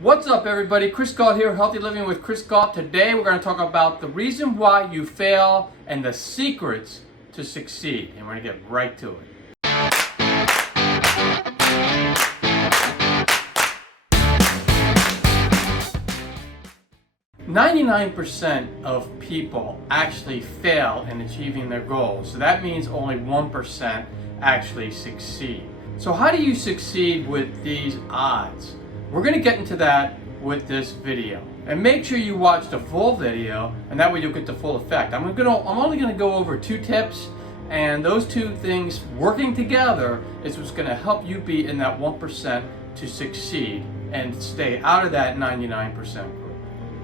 What's up, everybody? Chris Gault here, Healthy Living with Chris Gault. Today we're going to talk about the reason why you fail and the secrets to succeed. And we're going to get right to it. "99% of people actually fail in achieving their goals. So that means only 1% actually succeed. So how do you succeed with these odds? We're going to get into that with this video. And make sure you watch the full video, and that way you'll get the full effect. I'm only going to go over 2 tips, and those 2 things working together is what's going to help you be in that 1% to succeed and stay out of that 99% group.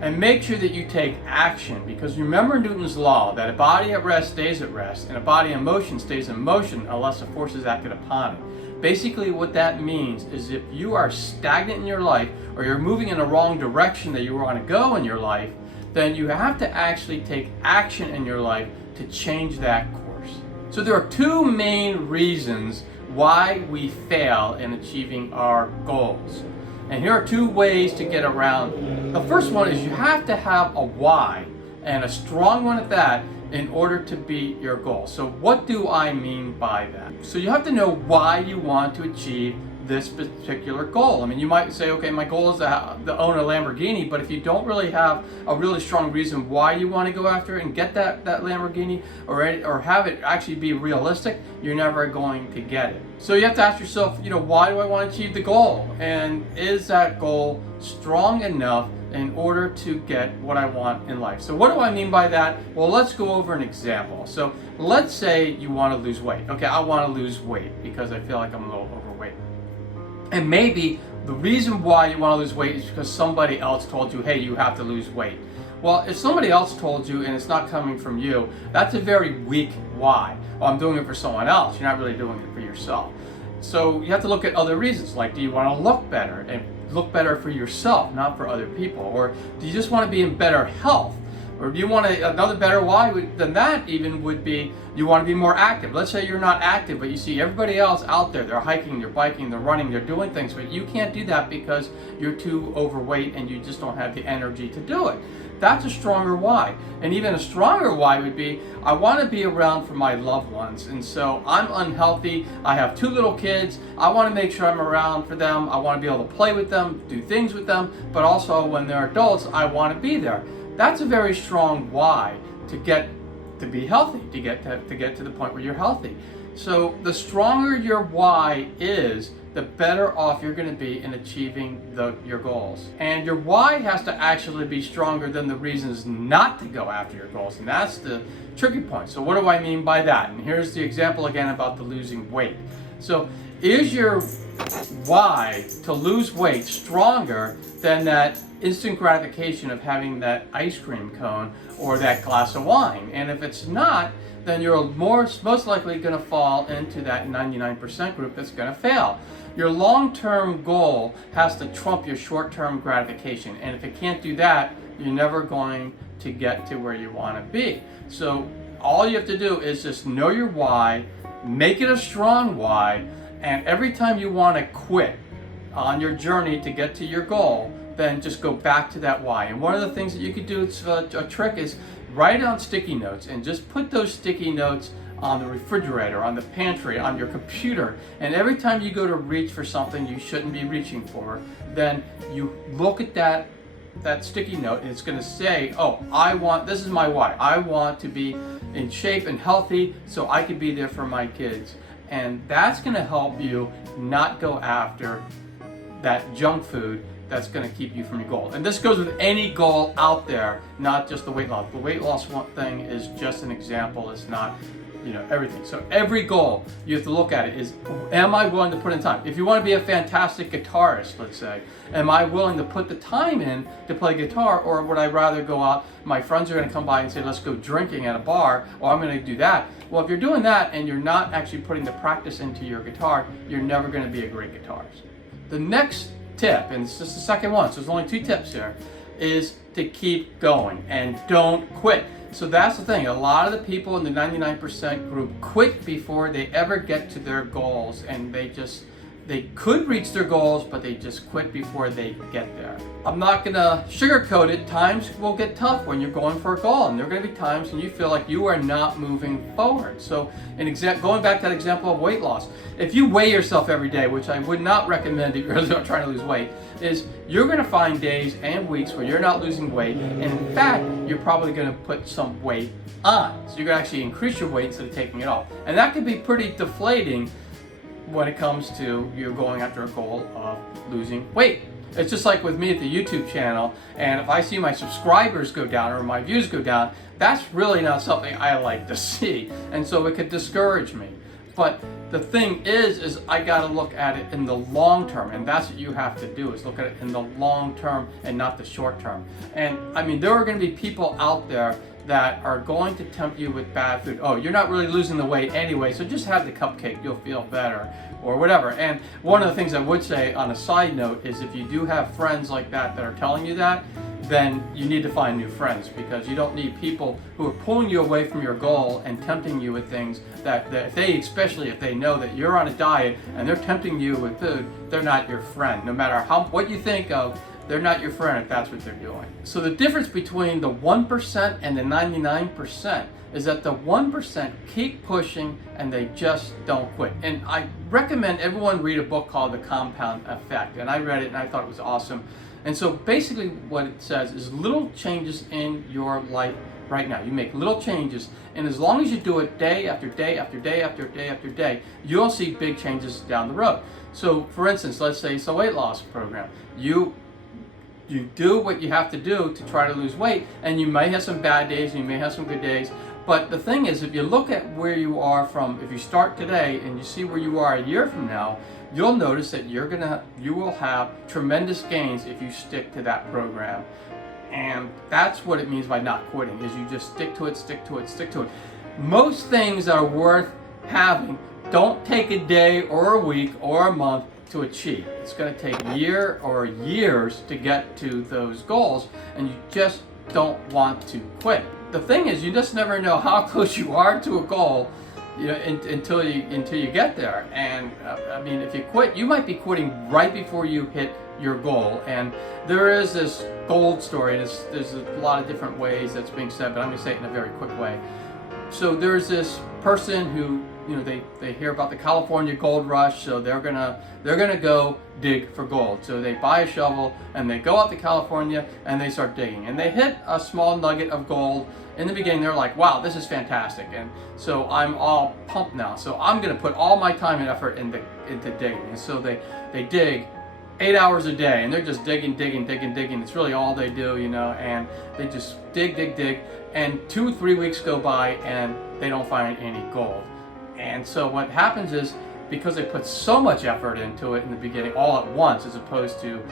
And make sure that you take action, because remember Newton's law that a body at rest stays at rest and a body in motion stays in motion unless a force is acted upon it. Basically what that means is if you are stagnant in your life or you're moving in the wrong direction that you want to go in your life, then you have to actually take action in your life to change that course. So there are 2 main reasons why we fail in achieving our goals. And here are 2 ways to get around. The first one is you have to have a why, and a strong one at that, in order to beat your goal. So what do I mean by that? So you have to know why you want to achieve this particular goal. I mean, you might say, okay, my goal is to own a Lamborghini, but if you don't really have a really strong reason why you want to go after it and get that Lamborghini, or have it actually be realistic, you're never going to get it. So you have to ask yourself, why do I want to achieve the goal? And is that goal strong enough in order to get what I want in life? So what do I mean by that? Well, let's go over an example. So let's say you want to lose weight. Okay, I want to lose weight because I feel like I'm a little overweight. And maybe the reason why you want to lose weight is because somebody else told you, hey, you have to lose weight. Well, if somebody else told you and it's not coming from you, that's a very weak why. Well, I'm doing it for someone else. You're not really doing it for yourself. So you have to look at other reasons, like do you want to look better, and look better for yourself, not for other people? Or do you just want to be in better health? Or do you want another better why than that even would be you want to be more active? Let's say you're not active, but you see everybody else out there. They're hiking, they're biking, they're running, they're doing things, but you can't do that because you're too overweight and you just don't have the energy to do it. That's a stronger why. And even a stronger why would be, I want to be around for my loved ones. And so I'm unhealthy. I have 2 little kids. I want to make sure I'm around for them. I want to be able to play with them, do things with them, but also when they're adults, I want to be there. That's a very strong why to be healthy, to get to the point where you're healthy. So the stronger your why is, the better off you're going to be in achieving your goals. And your why has to actually be stronger than the reasons not to go after your goals. And that's the tricky point. So what do I mean by that? And here's the example again about the losing weight. So is your why to lose weight stronger than that instant gratification of having that ice cream cone or that glass of wine? And if it's not, then you're most likely going to fall into that 99% group that's going to fail. Your long-term goal has to trump your short-term gratification. And if it can't do that, you're never going to get to where you want to be. So all you have to do is just know your why, make it a strong why, and every time you want to quit on your journey to get to your goal, then just go back to that why. And one of the things that you could do, it's a trick, is write on sticky notes and just put those sticky notes on the refrigerator, on the pantry, on your computer. And every time you go to reach for something you shouldn't be reaching for, then you look at that sticky note and it's going to say, oh, this is my why. I want to be in shape and healthy so I can be there for my kids. And that's going to help you not go after that junk food that's going to keep you from your goal. And this goes with any goal out there, not just the weight loss. The weight loss thing is just an example. It's not, everything. So every goal you have to look at it is, am I willing to put in time? If you want to be a fantastic guitarist, let's say, am I willing to put the time in to play guitar, or would I rather go out, my friends are going to come by and say, let's go drinking at a bar, or I'm going to do that. Well, if you're doing that and you're not actually putting the practice into your guitar, you're never going to be a great guitarist. The next tip, and it's just the second one, so there's only 2 tips here, is to keep going and don't quit. So that's the thing. A lot of the people in the 99% group quit before they ever get to their goals, and they just they could reach their goals, but they just quit before they get there. I'm not gonna sugarcoat it. Times will get tough when you're going for a goal, and there are gonna be times when you feel like you are not moving forward. So, going back to that example of weight loss, if you weigh yourself every day, which I would not recommend if you're trying to lose weight, is you're gonna find days and weeks where you're not losing weight, and in fact, you're probably gonna put some weight on. So you're gonna actually increase your weight instead of taking it off. And that can be pretty deflating when it comes to you going after a goal of losing weight. It's just like with me at the YouTube channel, and if I see my subscribers go down or my views go down, that's really not something I like to see, and so it could discourage me. But the thing is I gotta look at it in the long term, and that's what you have to do, is look at it in the long term and not the short term. And I mean, there are gonna be people out there that are going to tempt you with bad food. Oh, you're not really losing the weight anyway, so just have the cupcake, you'll feel better, or whatever. And one of the things I would say on a side note is if you do have friends like that that are telling you that, then you need to find new friends, because you don't need people who are pulling you away from your goal and tempting you with things that especially if they know that you're on a diet and they're tempting you with food, they're not your friend. No matter what you think of, they're not your friend if that's what they're doing. So the difference between the 1% and the 99% is that the 1% keep pushing and they just don't quit. And I recommend everyone read a book called The Compound Effect. And I read it and I thought it was awesome. And so basically what it says is little changes in your life right now. You make little changes, and as long as you do it day after day after day after day after day, you'll see big changes down the road. So for instance, let's say it's a weight loss program. You do what you have to do to try to lose weight, and you may have some bad days and you may have some good days, but the thing is, if you look at where you are if you start today and you see where you are a year from now, you'll notice that you will have tremendous gains if you stick to that program. And that's what it means by not quitting, is you just stick to it, stick to it, stick to it. Most things that are worth having don't take a day or a week or a month to achieve. It's going to take a year or years to get to those goals, and you just don't want to quit. The thing is, you just never know how close you are to a goal, until you get there. And I mean, if you quit, you might be quitting right before you hit your goal. And there is this Gault story, and there's a lot of different ways that's being said, but I'm going to say it in a very quick way. So there's this person who, they hear about the California gold rush, so they're gonna go dig for gold. So they buy a shovel and they go out to California and they start digging, and they hit a small nugget of gold. In the beginning, they're like, wow, this is fantastic, and so I'm all pumped now, so I'm gonna put all my time and effort into digging. And so they dig 8 hours a day, and they're just digging. It's really all they do, and they just dig, and 2-3 weeks go by and they don't find any gold. And so what happens is, because they put so much effort into it in the beginning all at once, as opposed to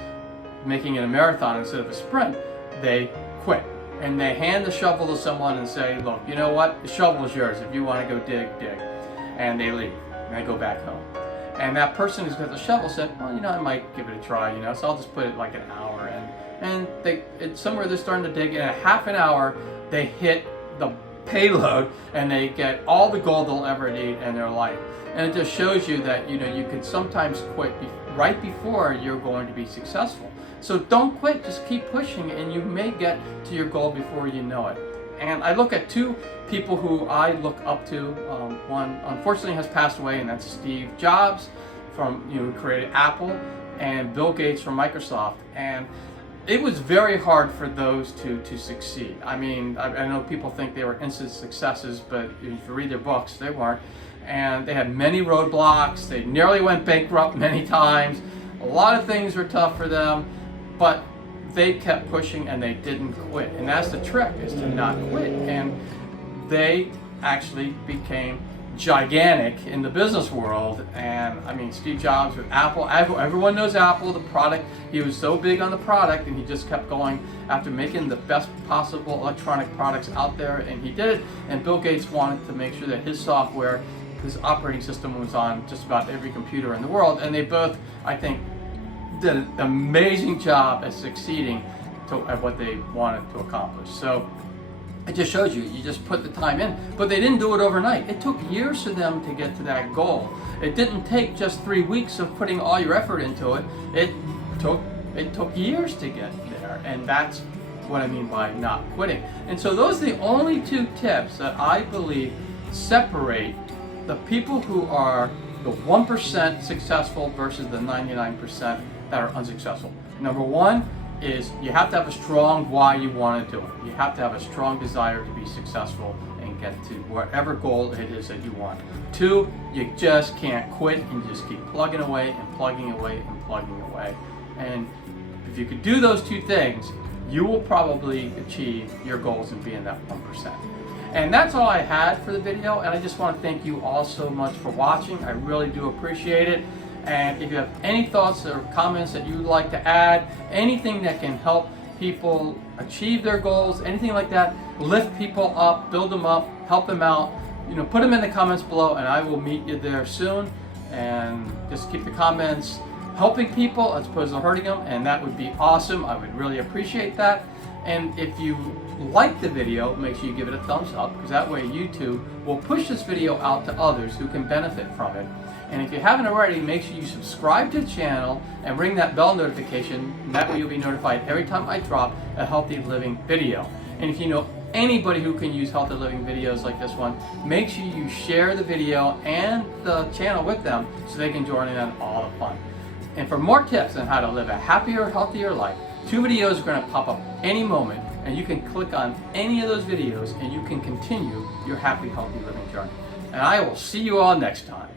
making it a marathon instead of a sprint, they quit. And they hand the shovel to someone and say, look, you know what, the shovel is yours. If you want to go dig. And they leave, and they go back home. And that person who's got the shovel said, well, I might give it a try, so I'll just put it like an hour in. And it's somewhere they're starting to dig, and in a half an hour, they hit the payload, and they get all the gold they'll ever need in their life. And it just shows you that, you can sometimes quit right before you're going to be successful. So don't quit, just keep pushing, and you may get to your goal before you know it. And I look at two people who I look up to. One unfortunately has passed away, and that's Steve Jobs, who created Apple, and Bill Gates from Microsoft. And it was very hard for those two to succeed. I mean, I know people think they were instant successes, but if you read their books, they weren't. And they had many roadblocks. They nearly went bankrupt many times. A lot of things were tough for them, but they kept pushing and they didn't quit. And that's the trick, is to not quit. And they actually became gigantic in the business world. And I mean, Steve Jobs with Apple, everyone knows Apple, the product. He was so big on the product, and he just kept going after making the best possible electronic products out there, and he did it. And Bill Gates wanted to make sure that his software, his operating system, was on just about every computer in the world. And they both, I think, did an amazing job at succeeding at what they wanted to accomplish. So It just shows you, you just put the time in, but they didn't do it overnight. It took years for them to get to that goal. It didn't take just 3 weeks of putting all your effort into it. It took years to get there, and that's what I mean by not quitting. And so those are the only 2 tips that I believe separate the people who are the 1% successful versus the 99% that are unsuccessful. Number 1 is you have to have a strong why you want to do it. You have to have a strong desire to be successful and get to whatever goal it is that you want. 2, you just can't quit and just keep plugging away and plugging away and plugging away. And if you could do those 2 things, you will probably achieve your goals and be in that 1%. And that's all I had for the video, and I just want to thank you all so much for watching. I really do appreciate it. And if you have any thoughts or comments that you would like to add, anything that can help people achieve their goals, anything like that, lift people up, build them up, help them out, put them in the comments below, and I will meet you there soon. And just keep the comments helping people as opposed to hurting them, and that would be awesome. I would really appreciate that. And if you like the video, make sure you give it a thumbs up, because that way YouTube will push this video out to others who can benefit from it. And if you haven't already, make sure you subscribe to the channel and ring that bell notification. That way you'll be notified every time I drop a healthy living video. And if you know anybody who can use healthy living videos like this one, make sure you share the video and the channel with them so they can join in on all the fun. And for more tips on how to live a happier, healthier life, 2 videos are going to pop up any moment, and you can click on any of those videos and you can continue your happy, healthy living journey. And I will see you all next time.